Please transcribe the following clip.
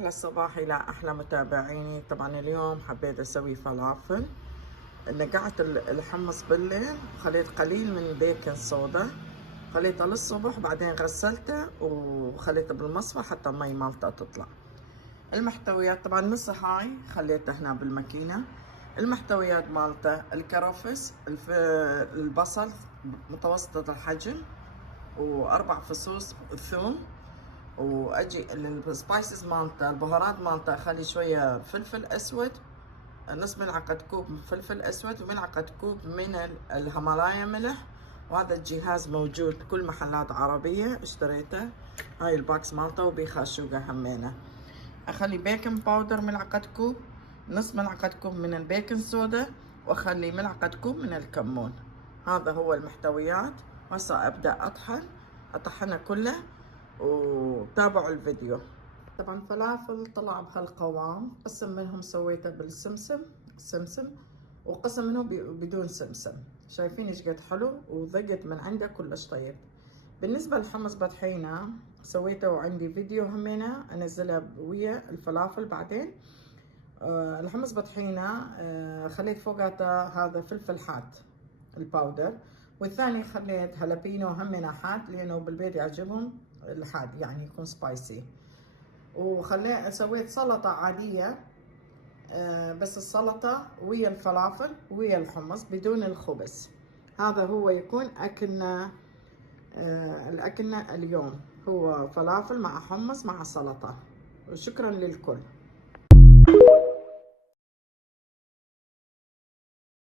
أحلى صباح إلى أحلى متابعيني. طبعا اليوم حبيت أسوي فلافل. نقعت الحمص بالليل وخليت قليل من بيكنج صودا، خليته للصبح، بعدين غسلته وخليته بالمصفى حتى المي مالته تطلع. المحتويات طبعا نص هاي خليته هنا بالماكينة. المحتويات مالته الكرفس، البصل متوسط الحجم، وأربع فصوص ثوم، واجي السبايسز مالته البهارات مالته اخلي شويه فلفل اسود، نص ملعقه كوب فلفل اسود، وملعقه كوب من الهيمالايا ملح. وهذا الجهاز موجود بكل محلات عربيه، اشتريته هاي الباكس مالته وبيخاشوقه همينه. اخلي بيكنج باودر ملعقه كوب، نص ملعقه كوب من البيكنج صودا، واخلي ملعقه كوب من الكمون. هذا هو المحتويات. هسه ابدا اطحنه كله وتابعوا الفيديو. طبعا فلافل طلع بهالقوام، قسم منهم سويته بالسمسم وقسم منه بدون سمسم. شايفين ايش قد حلو وضقت من عنده كلش طيب. بالنسبة للحمص بطحينة سويته وعندي فيديو همينة انزلها ويا الفلافل بعدين. الحمص بطحينة خليت فوقاته هذا فلفل حاد الباودر، والثاني خليت هالبينو همينة حاد لانه بالبيت يعجبهم الحاد يعني يكون سبايسي. وخليت سويت سلطة عادية، بس السلطة ويا الفلافل ويا الحمص بدون الخبز. هذا هو يكون أكلنا، الأكلنا اليوم هو فلافل مع حمص مع سلطة. وشكرا للكل.